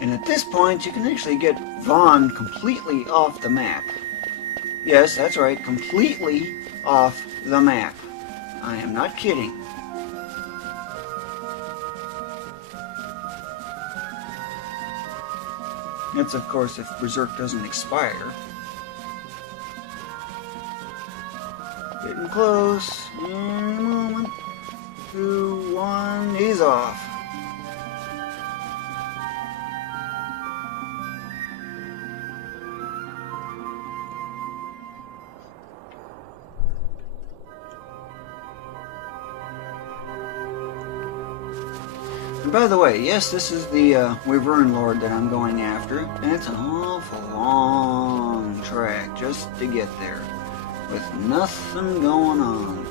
And at this point, you can actually get Vaughn completely off the map. Yes, that's right, completely off the map. I am not kidding. That's, of course, if Berserk doesn't expire. Getting close. In a moment. 2, 1, he's off. And by the way, yes, this is the Wyvern Lord that I'm going after, and it's an awful long track just to get there, with nothing going on.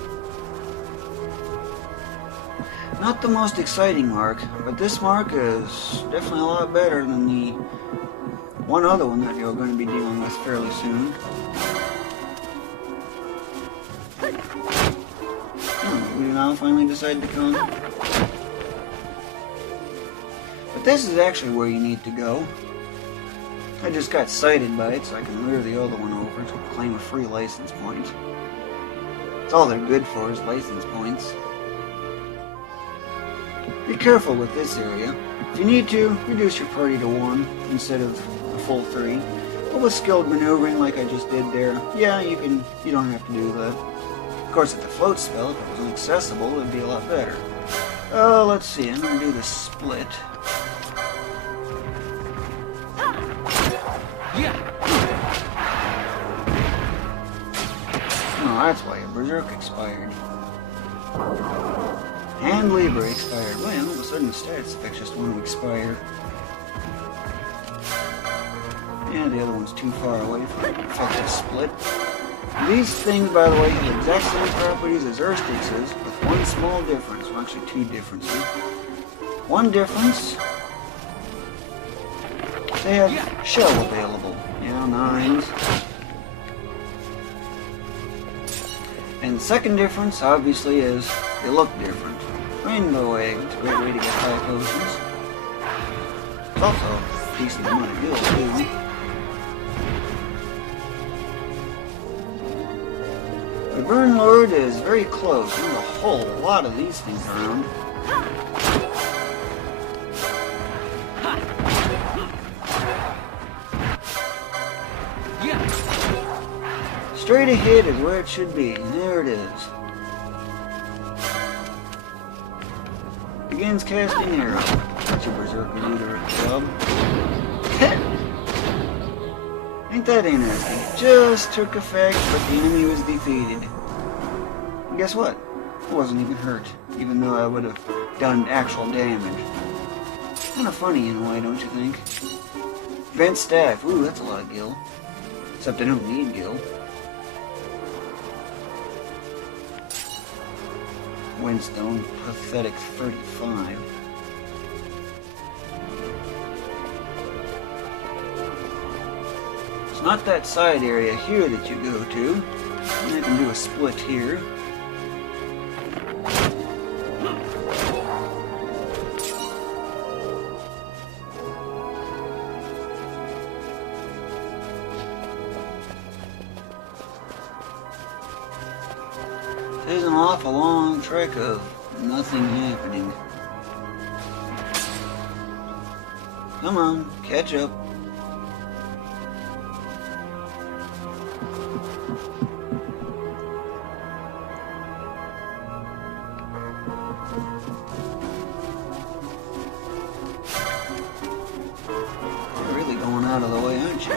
Not the most exciting mark, but this mark is definitely a lot better than the one other one that you're going to be dealing with fairly soon. We now finally decide to come. But this is actually where you need to go. I just got sighted by it, so I can lure the other one over to claim a free license point. That's all they're good for, is license points. Be careful with this area. If you need to, reduce your party to 1 instead of the full 3. But with skilled maneuvering like I just did there, yeah, you don't have to do that. Of course, if the float spell, if it was inaccessible, it would be a lot better. Let's see, I'm going to do the split. Oh, that's why your Berserk expired. And Libra expired. Well, all of a sudden the stats effects just want to expire. And the other one's too far away for effective split. These things, by the way, have the exact same properties as Earthsticks, with one small difference. Well, actually, 2 differences. One difference, they have shell available. You know, 9s. And the second difference, obviously, is they look different. Rainbow egg, it's a great way to get high potions. It's also a decent amount of gil, too. The Burn Lord is very close. There's a whole lot of these things around. Straight ahead is where it should be. There it is. Begins casting arrow. That's your Berserker leader at the club. Ain't that interesting? Just took effect, but the enemy was defeated. And guess what? I wasn't even hurt, even though I would have done actual damage. Kind of funny in a way, don't you think? Vent staff. Ooh, that's a lot of gil. Except I don't need gil. Windstone, pathetic 35. It's not that side area here that you go to. And I can do a split here. There's an awful long trek of nothing happening. Come on, catch up. You're really going out of the way, aren't you?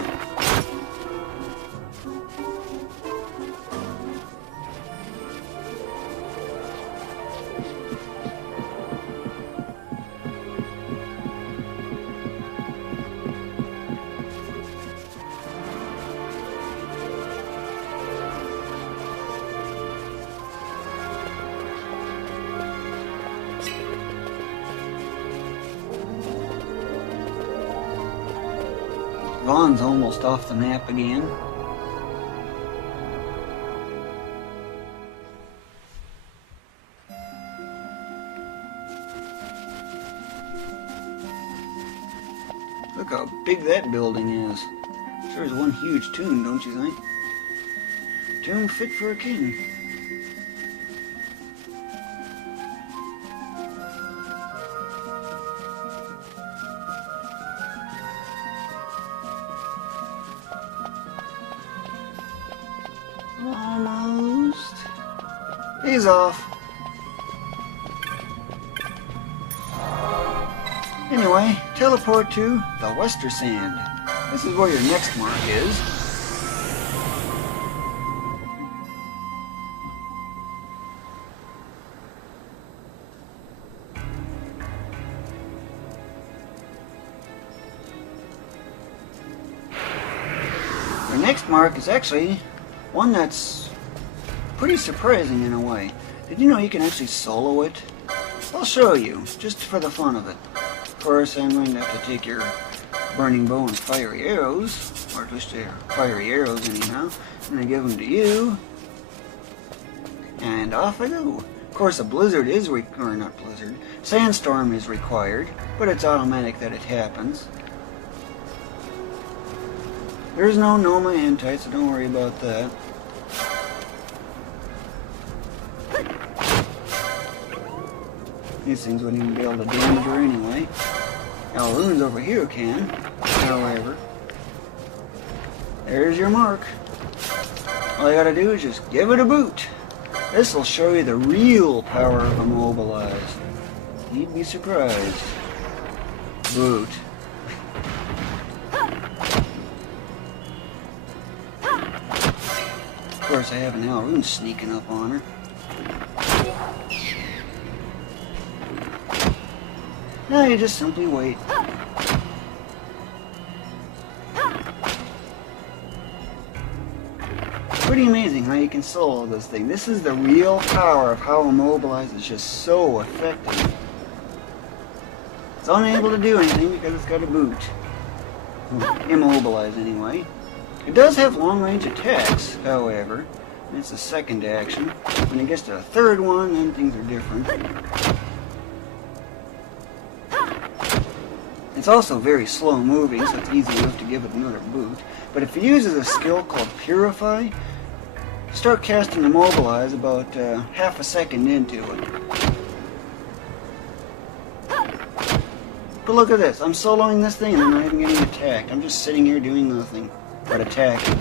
Vaughn's almost off the map again. how big that building is. Sure is one huge tomb, don't you think? Tomb fit for a king. Almost. He's off. Anyway, teleport to the Wester Sand. This is where your next mark is. Your next mark is actually one that's pretty surprising in a way. Did you know you can actually solo it? I'll show you, just for the fun of it. Of course, I'm going to have to take your burning bow and fiery arrows, or just your fiery arrows anyhow, and I give them to you, and off I go. Of course, a blizzard is sandstorm is required, but it's automatic that it happens. There's no Noma Antite, so don't worry about that. These things wouldn't even be able to damage her anyway. Alraunes over here can, however. There's your mark. All you gotta do is just give it a boot. This will show you the real power of immobilize. You'd be surprised. Boot. Of course, I have an alraune sneaking up on her. Now you just simply wait. Pretty amazing how you can solo this thing. This is the real power of how immobilize is just so effective. It's unable to do anything because it's got a boot. Immobilize anyway. It does have long range attacks, however. And it's the second action. When it gets to the third one, then things are different. It's also very slow moving, so it's easy enough to give it another boot. But if it uses a skill called Purify, start casting Immobilize about half a second into it. But look at this, I'm soloing this thing and I'm not even getting attacked. I'm just sitting here doing nothing but attacking.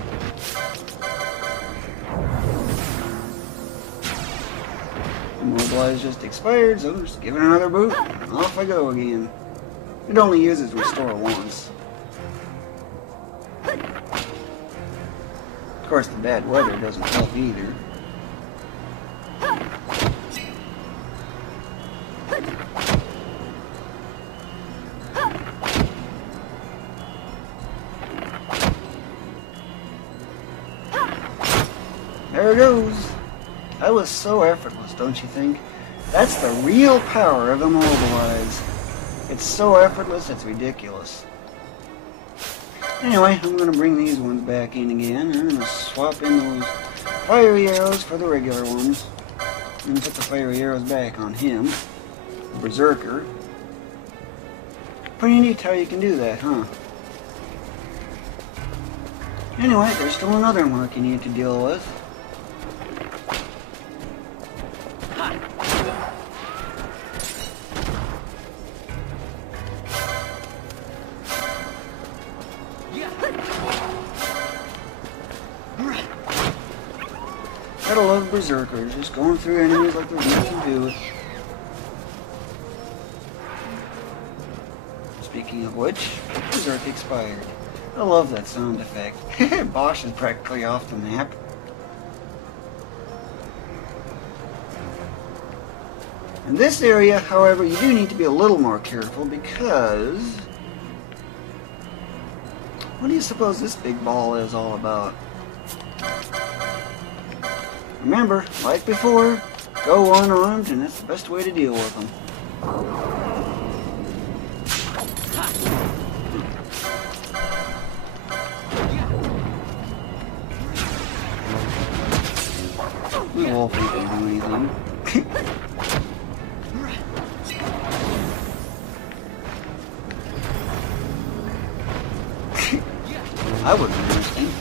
Immobilize just expired, so just give it another boot, and off I go again. It only uses restore once. Of course, the bad weather doesn't help either. There it goes. That was so effortless, don't you think? That's the real power of immobilize. It's so effortless, it's ridiculous. Anyway, I'm going to bring these ones back in again, and I'm going to swap in those fiery arrows for the regular ones. And put the fiery arrows back on him, the berserker. Pretty neat how you can do that, huh? Anyway, there's still another mark you need to deal with. Gotta love berserkers, just going through enemies like there's nothing to it. Speaking of which, berserk expired. I love that sound effect. Bosch is practically off the map. In this area, however, you do need to be a little more careful because... what do you suppose this big ball is all about? Remember, like before, go unarmed, and that's the best way to deal with them. The wolf ain't gonna do anything. That was interesting.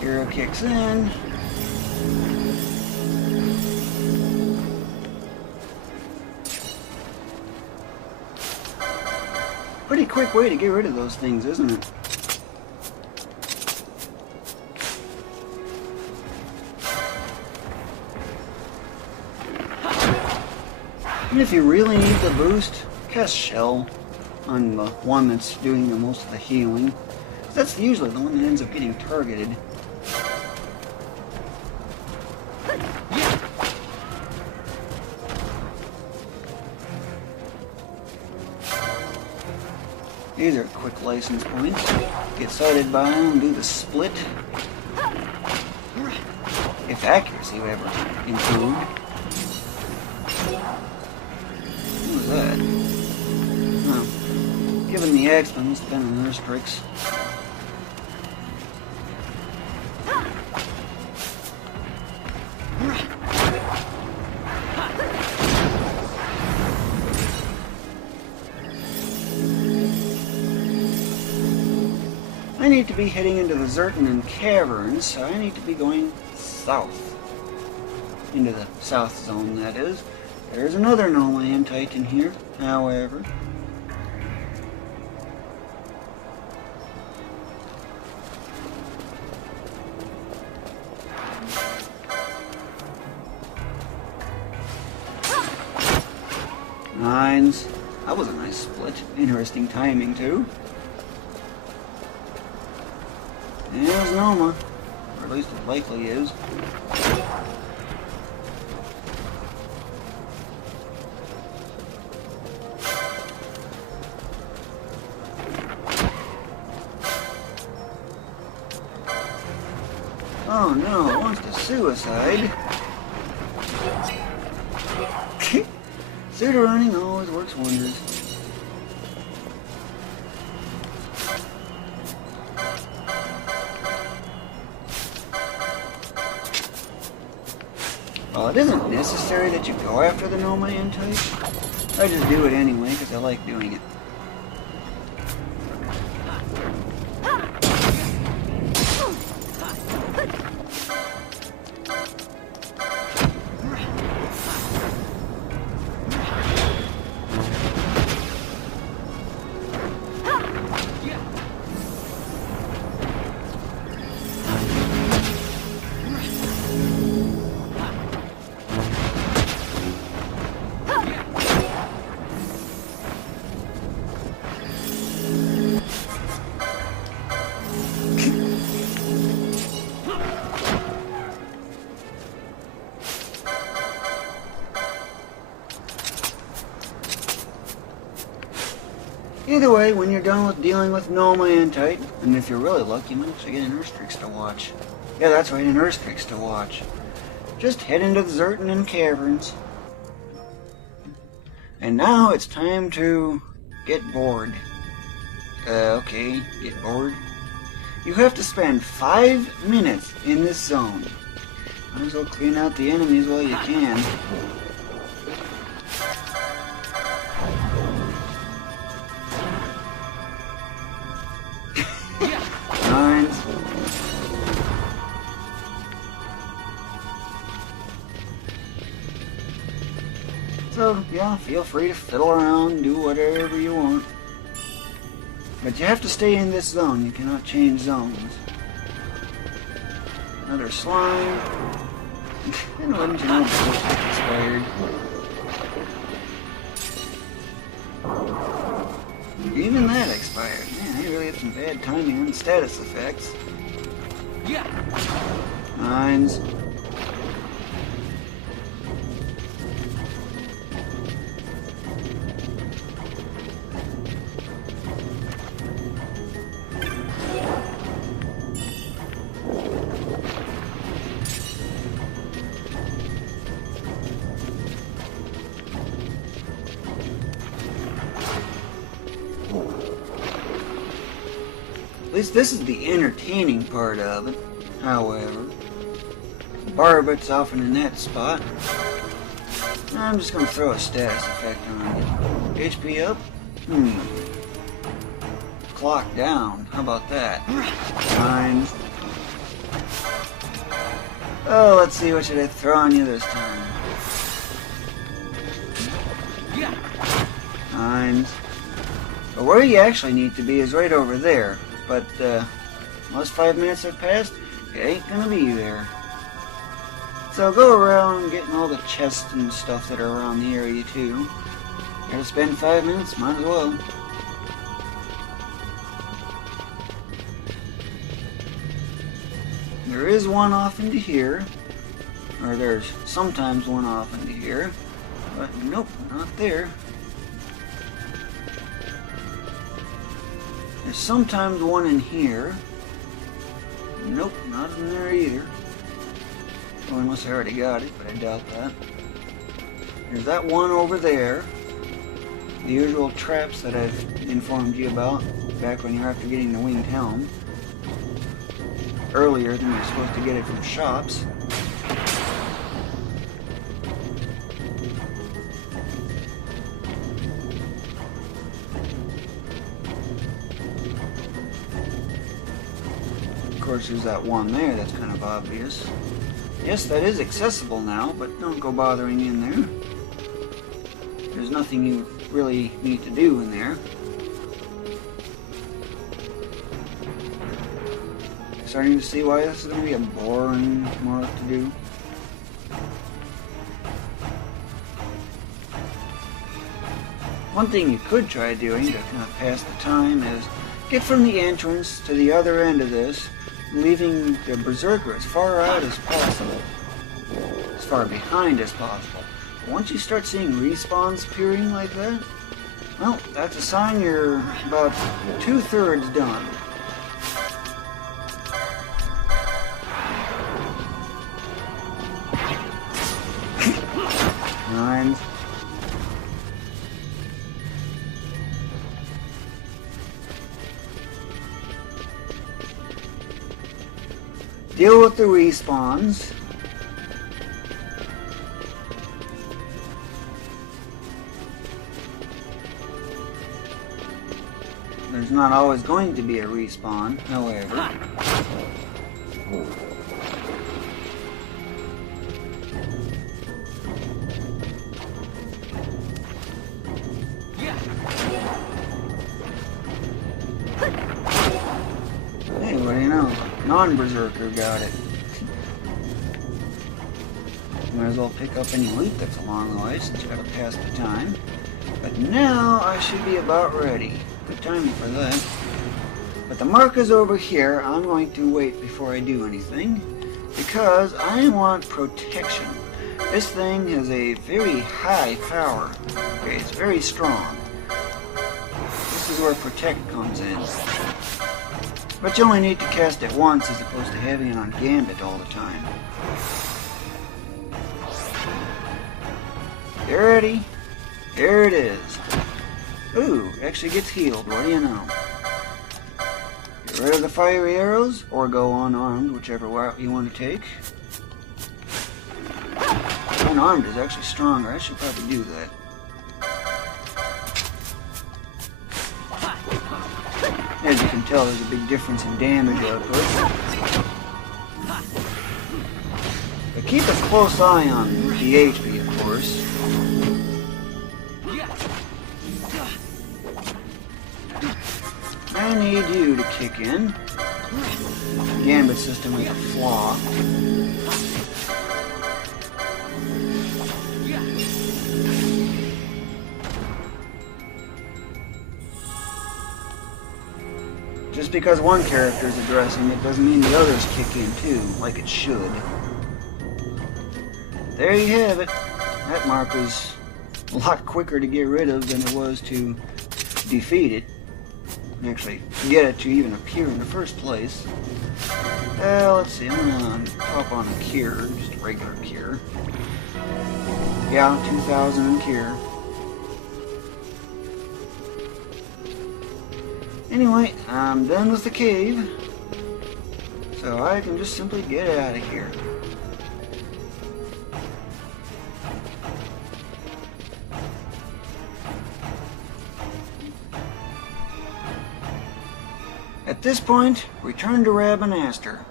Hero kicks in. Pretty quick way to get rid of those things, isn't it? And if you really need the boost, cast Shell on the one that's doing the most of the healing. That's usually the one that ends up getting targeted. These are quick license points. Get sighted by them, do the split. If accuracy were ever improved. What was that? Oh. Given the X, but must have been a nurse tricks. I need to be heading into the Zertan caverns, so I need to be going south. Into the south zone, that is. There's another no-land titan here, however. Nines. That was a nice split. Interesting timing, too. There's Noma. Or at least it likely is. Oh no, it wants to suicide. Pseudo running always works wonders. Well, it isn't necessary that you go after the no-man type. I just do it anyway because I like doing it. Either way, when you're done with dealing with no-man type, and if you're really lucky, you might actually get an Urstrix to watch. Yeah, that's right, an Urstrix to watch. Just head into the Zertan caverns. And now it's time to get bored. Okay, get bored. You have to spend 5 minutes in this zone. Might as well clean out the enemies while you can. So, yeah, feel free to fiddle around, do whatever you want. But you have to stay in this zone, you cannot change zones. Another slime. And wouldn't you know, it's expired. Even that expired. Man, they really had some bad timing on the status effects. Yeah. Nines. At least this is the entertaining part of it, however. Barbet's often in that spot. I'm just going to throw a status effect on it. HP up? Clock down. How about that? 9. Oh, let's see, what should I throw on you this time? 9. But where you actually need to be is right over there. But, unless 5 minutes have passed, it ain't gonna be there. So go around getting all the chests and stuff that are around the area too. Gotta spend 5 minutes, might as well. There is one off into here. Or there's sometimes one off into here. But nope, not there. There's sometimes one in here. Nope, not in there either. Well, unless I already got it, but I doubt that. There's that one over there. The usual traps that I've informed you about back when you're after getting the winged helm. Earlier than you're supposed to get it from shops. Of course, there's that one there that's kind of obvious. Yes, that is accessible now, but don't go bothering in there. There's nothing you really need to do in there. Starting to see why this is going to be a boring mark to do. One thing you could try doing to kind of pass the time is get from the entrance to the other end of this, leaving the berserker as far out as possible, as far behind as possible. But once you start seeing respawns appearing like that, well, that's a sign you're about 2/3 done. Nine. Deal with the respawns. There's not always going to be a respawn, however. Hey, what do you know? Non-berserker got it. Might as well pick up any loot that's along the way since you gotta pass the time. But now I should be about ready. Good timing for that. But the mark is over here. I'm going to wait before I do anything because I want protection. This thing has a very high power. Okay, it's very strong. This is where protect comes in. But you only need to cast it once as opposed to having it on gambit all the time. Get ready. Here it is. Ooh, actually gets healed. What do you know? Get rid of the fiery arrows or go unarmed, whichever route you want to take. Unarmed is actually stronger. I should probably do that. As you can tell, there's a big difference in damage output. But keep a close eye on the HP, of course. I need you to kick in. The gambit system is a flaw. Just because one character is addressing it doesn't mean the others kick in too, like it should. There you have it. That mark was a lot quicker to get rid of than it was to defeat it. Actually, get it to even appear in the first place. Let's see, I'm gonna pop on a cure, just a regular cure. Yeah, 2,000 in cure. Anyway, I'm done with the cave, so I can just simply get out of here. At this point, return to Rabanastre.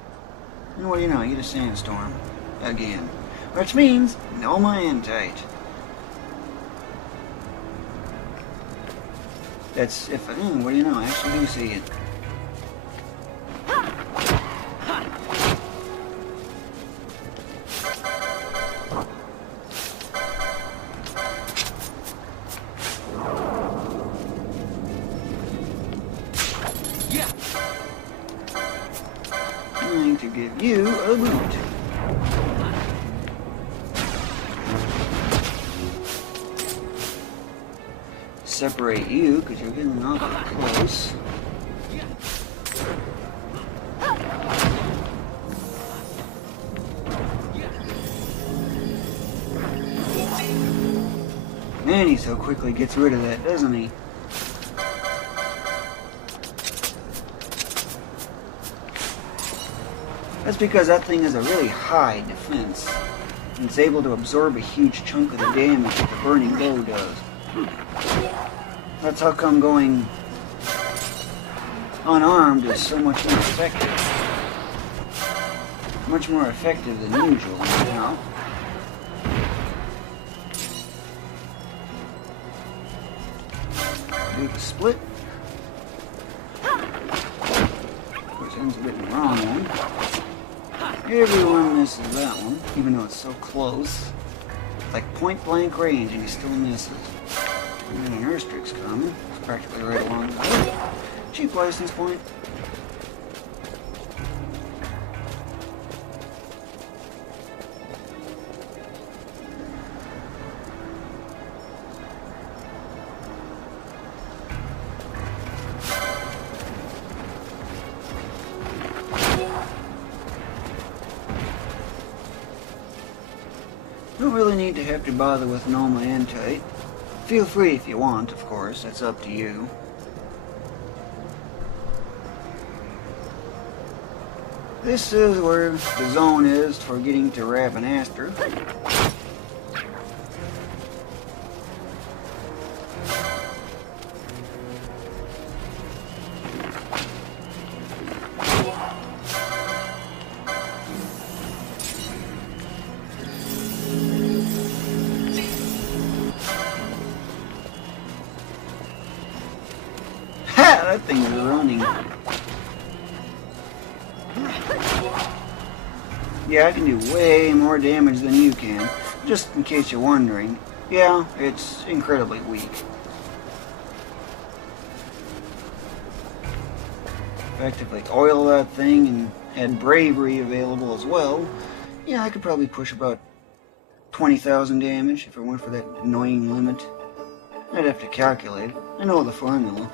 And what do you know, you get a sandstorm. Again. Which means, no Myantite. That's if what do you know, I actually do see it. I'm going to give you a boot. Separate you because you're getting awfully close. Man, he so quickly gets rid of that, doesn't he? That's because that thing has a really high defense. And it's able to absorb a huge chunk of the damage that the burning bow does. That's how come going unarmed is so much more effective. Much more effective than usual, you know? Do the split. Of course, ends up hitting the wrong one. Everyone misses that one, even though it's so close. Like point blank range and he still misses. And then an airstrike's coming. It's practically right along the way. Cheap license point. Don't really need to have to bother with no Myantite. Feel free if you want, of course, that's up to you. This is where the zone is for getting to Rabanastre. That thing is running. Yeah, I can do way more damage than you can. Just in case you're wondering. Yeah, it's incredibly weak. In fact, if I oil that thing and had bravery available as well, yeah, I could probably push about 20,000 damage if I went for that annoying limit. I'd have to calculate it. I know the formula.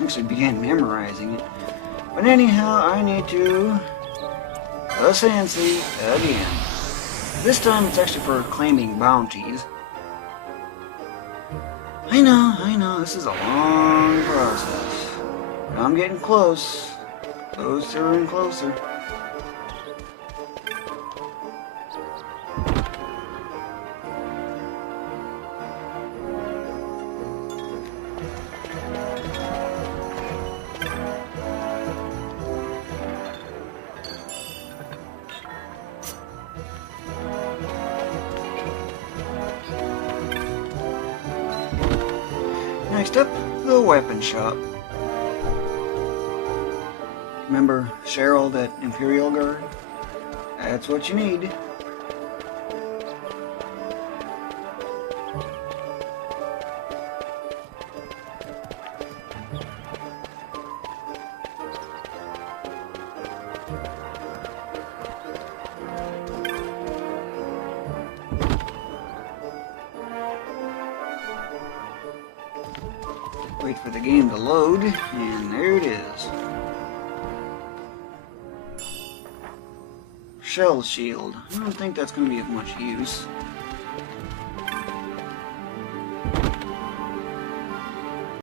Actually began memorizing it. But anyhow, I need to the Sansi again. This time it's actually for claiming bounties. I know, this is a long process. I'm getting close. Closer and closer. Next up, the weapon shop. Remember Cheryl, that Imperial Guard? That's what you need. Wait for the game to load, and there it is. Shell shield. I don't think that's going to be of much use.